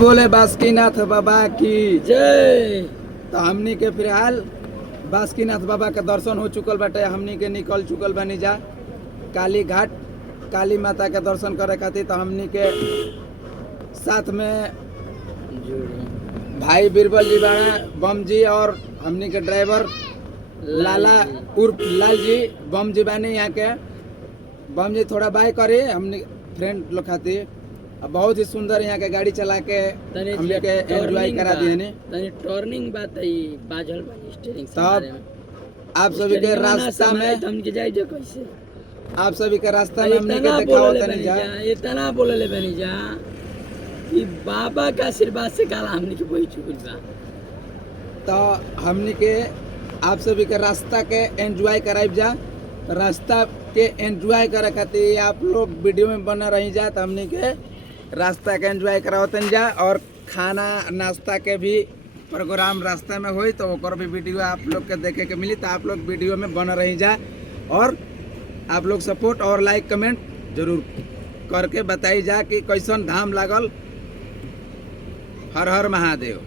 बोले बासुकीनाथ बाबा की जय। तो हमनी के फिलहाल बासुकीनाथ बाबा के दर्शन हो चुकल बाटे। हमनी के निकल चुकल बानी जा काली घाट काली माता के दर्शन करे खातिर। तो हमनी के साथ में भाई बीरबल जी बाड़ा, बम जी और हमनी के ड्राइवर लाला उर्फ लाल जी बम जी बानी। यहाँ के बम जी थोड़ा बाय करे हमनी फ्रेंड लोग खातिर। अब बहुत ही सुंदर यहाँ के गाड़ी चला के हमने के एंजॉय करा दिए ने। तनी टर्निंग बात है बाजल बनी स्टीयरिंग से तब आप सभी के रास्ता में हम के जाई जे कैसे आप सभी के रास्ता में हमने के दिखाओ तनी जा इतना बोले बनी जा कि बाबा का आशीर्वाद से काला हमने के वही चुकल बा। तो हमने के आप सभी के रास्ता के एंजॉय कराइब जा। रास्ता के एंजॉय करे खातिर आप लोग वीडियो में बना रही जा। तो हमने के रास्ता के एंजॉय करावतन जा और खाना नाश्ता के भी प्रोग्राम रास्ता में होई तो ओकर भी वीडियो आप लोग के देखे के मिली। तो आप लोग वीडियो में बना रही जा और आप लोग सपोर्ट और लाइक कमेंट जरूर करके बताई जा कि कैसन धाम लागल। हर हर महादेव।